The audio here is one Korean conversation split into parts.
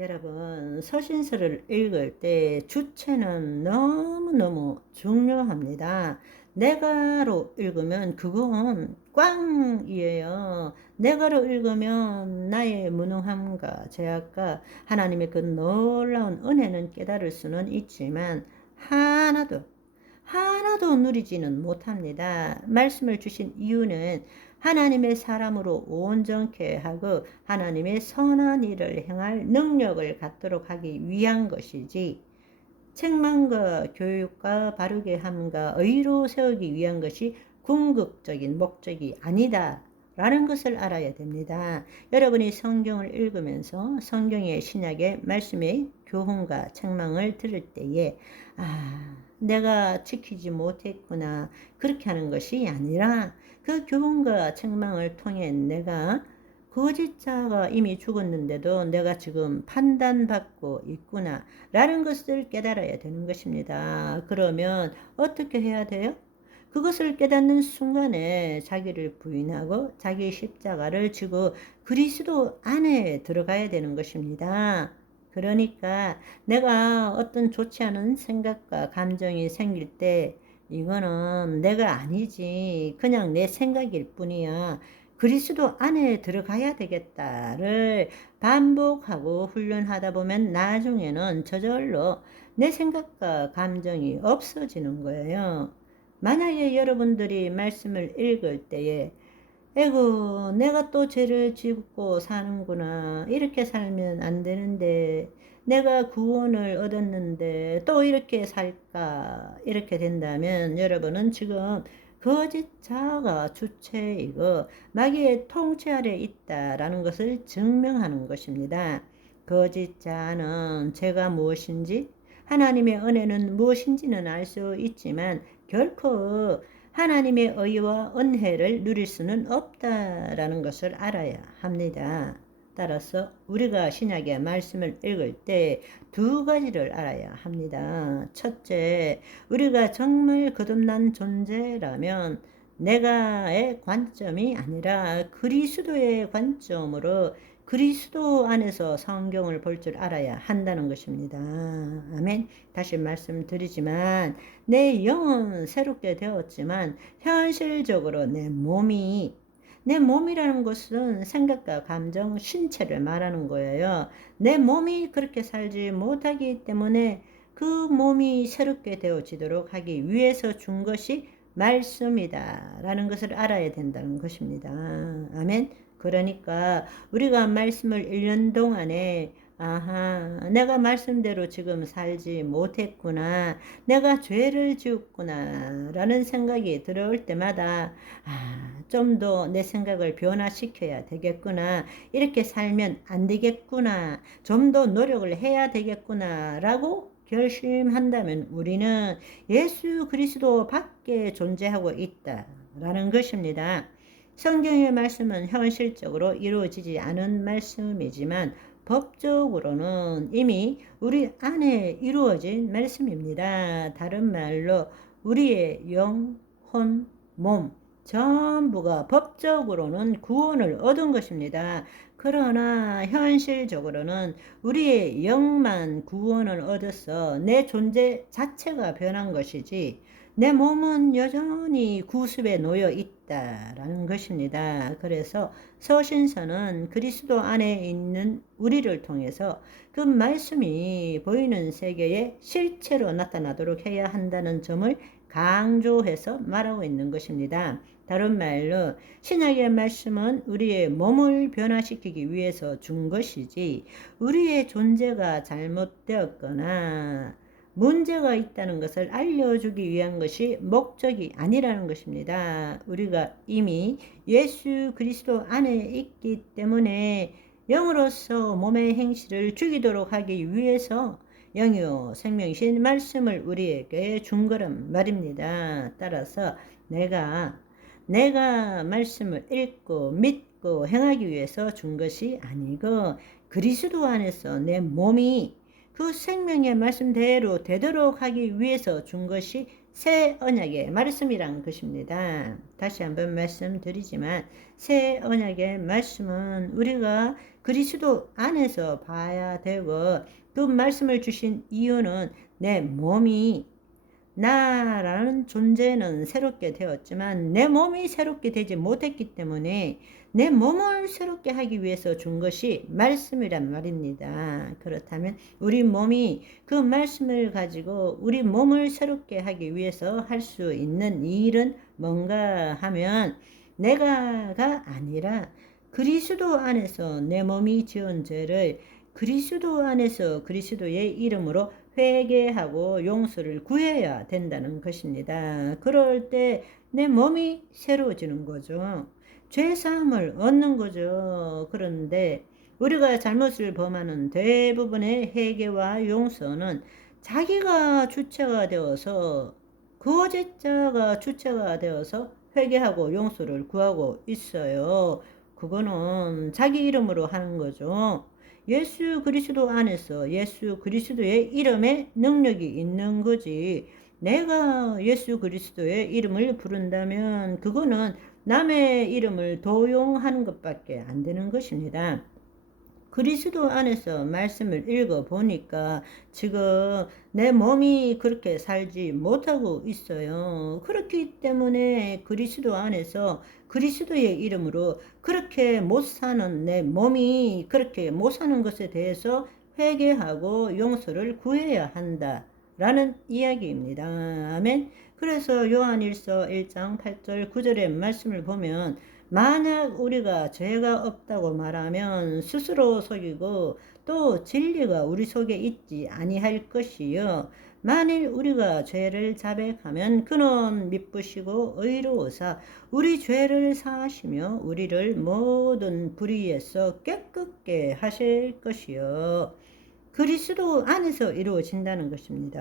여러분, 서신서를 읽을 때 주체는 너무너무 중요합니다. 내가로 읽으면 그건 꽝이에요. 내가로 읽으면 나의 무능함과 죄악과 하나님의 그 놀라운 은혜는 깨달을 수는 있지만 하나도 누리지는 못합니다. 말씀을 주신 이유는 하나님의 사람으로 온전케 하고 하나님의 선한 일을 행할 능력을 갖도록 하기 위한 것이지, 책망과 교육과 바르게 함과 의로 세우기 위한 것이 궁극적인 목적이 아니다 라는 것을 알아야 됩니다. 여러분이 성경을 읽으면서 성경의 신약의 말씀의 교훈과 책망을 들을 때에 내가 지키지 못했구나, 그렇게 하는 것이 아니라 그 교훈과 책망을 통해 내가 거짓자가 이미 죽었는데도 내가 지금 판단받고 있구나 라는 것을 깨달아야 되는 것입니다. 그러면 어떻게 해야 돼요? 그것을 깨닫는 순간에 자기를 부인하고 자기 십자가를 지고 그리스도 안에 들어가야 되는 것입니다. 그러니까 내가 어떤 좋지 않은 생각과 감정이 생길 때 이거는 내가 아니지, 그냥 내 생각일 뿐이야, 그리스도 안에 들어가야 되겠다를 반복하고 훈련하다 보면 나중에는 저절로 내 생각과 감정이 없어지는 거예요. 만약에 여러분들이 말씀을 읽을 때에 에고, 내가 또 죄를 짓고 사는구나, 이렇게 살면 안 되는데, 내가 구원을 얻었는데 또 이렇게 살까, 이렇게 된다면 여러분은 지금 거짓자가 주체이고 마귀의 통치 아래 있다라는 것을 증명하는 것입니다. 거짓자는 죄가 무엇인지, 하나님의 은혜는 무엇인지는 알 수 있지만 결코 하나님의 의와 은혜를 누릴 수는 없다라는 것을 알아야 합니다. 따라서 우리가 신약의 말씀을 읽을 때 두 가지를 알아야 합니다. 첫째, 우리가 정말 거듭난 존재라면 내가의 관점이 아니라 그리스도의 관점으로 그리스도 안에서 성경을 볼 줄 알아야 한다는 것입니다. 아멘. 다시 말씀드리지만 내 영은 새롭게 되었지만 현실적으로 내 몸이라는 것은 생각과 감정, 신체를 말하는 거예요. 내 몸이 그렇게 살지 못하기 때문에 그 몸이 새롭게 되어지도록 하기 위해서 준 것이 말씀이다 라는 것을 알아야 된다는 것입니다. 아멘. 그러니까 우리가 말씀을 1년 동안에 내가 말씀대로 지금 살지 못했구나, 내가 죄를 지었구나 라는 생각이 들어올 때마다 좀 더 내 생각을 변화시켜야 되겠구나, 이렇게 살면 안 되겠구나, 좀 더 노력을 해야 되겠구나 라고 결심한다면 우리는 예수 그리스도 밖에 존재하고 있다라는 것입니다. 성경의 말씀은 현실적으로 이루어지지 않은 말씀이지만 법적으로는 이미 우리 안에 이루어진 말씀입니다. 다른 말로 우리의 영, 혼, 몸 전부가 법적으로는 구원을 얻은 것입니다. 그러나 현실적으로는 우리의 영만 구원을 얻어서 내 존재 자체가 변한 것이지 내 몸은 여전히 구습에 놓여 있다라는 것입니다. 그래서 서신서는 그리스도 안에 있는 우리를 통해서 그 말씀이 보이는 세계에 실체로 나타나도록 해야 한다는 점을 강조해서 말하고 있는 것입니다. 다른 말로 신약의 말씀은 우리의 몸을 변화시키기 위해서 준 것이지 우리의 존재가 잘못되었거나 문제가 있다는 것을 알려주기 위한 것이 목적이 아니라는 것입니다. 우리가 이미 예수 그리스도 안에 있기 때문에 영으로서 몸의 행실을 죽이도록 하기 위해서 영이요 생명이신 말씀을 우리에게 준 거란 말입니다. 따라서 내가 말씀을 읽고 믿고 행하기 위해서 준 것이 아니고 그리스도 안에서 내 몸이 그 생명의 말씀대로 되도록 하기 위해서 준 것이 새 언약의 말씀이란 것입니다. 다시 한번 말씀드리지만 새 언약의 말씀은 우리가 그리스도 안에서 봐야 되고, 그 말씀을 주신 이유는 내 몸이, 나라는 존재는 새롭게 되었지만 내 몸이 새롭게 되지 못했기 때문에 내 몸을 새롭게 하기 위해서 준 것이 말씀이란 말입니다. 그렇다면 우리 몸이 그 말씀을 가지고 우리 몸을 새롭게 하기 위해서 할 수 있는 일은 뭔가 하면, 내가가 아니라 그리스도 안에서 내 몸이 지은 죄를 그리스도 안에서 그리스도의 이름으로 회개하고 용서를 구해야 된다는 것입니다. 그럴 때 내 몸이 새로워지는 거죠. 죄사함을 얻는 거죠. 그런데 우리가 잘못을 범하는 대부분의 회개와 용서는 자기가 주체가 되어서, 거짓자가 주체가 되어서 회개하고 용서를 구하고 있어요. 그거는 자기 이름으로 하는 거죠. 예수 그리스도 안에서 예수 그리스도의 이름에 능력이 있는 거지, 내가 예수 그리스도의 이름을 부른다면 그거는 남의 이름을 도용하는 것밖에 안 되는 것입니다. 그리스도 안에서 말씀을 읽어보니까 지금 내 몸이 그렇게 살지 못하고 있어요. 그렇기 때문에 그리스도 안에서 그리스도의 이름으로 그렇게 못 사는 내 몸이 그렇게 못 사는 것에 대해서 회개하고 용서를 구해야 한다 라는 이야기입니다. 아멘. 그래서 요한일서 1장 8절 9절의 말씀을 보면, 만약 우리가 죄가 없다고 말하면 스스로 속이고 또 진리가 우리 속에 있지 아니할 것이요, 만일 우리가 죄를 자백하면 그는 미쁘시고 의로우사 우리 죄를 사하시며 우리를 모든 불의에서 깨끗게 하실 것이요. 그리스도 안에서 이루어진다는 것입니다.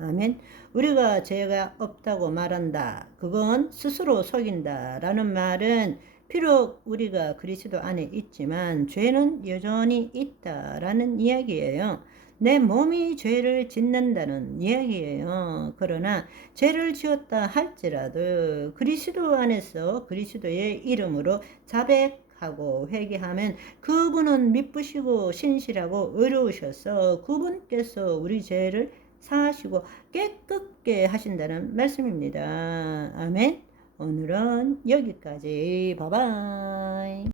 아멘. 우리가 죄가 없다고 말한다, 그건 스스로 속인다 라는 말은, 비록 우리가 그리스도 안에 있지만 죄는 여전히 있다라는 이야기예요. 내 몸이 죄를 짓는다는 이야기예요. 그러나 죄를 지었다 할지라도 그리스도 안에서 그리스도의 이름으로 자백하고 회개하면 그분은 미쁘시고 신실하고 의로우셔서 그분께서 우리 죄를 사하시고 깨끗게 하신다는 말씀입니다. 아멘. 오늘은 여기까지. 바이바이.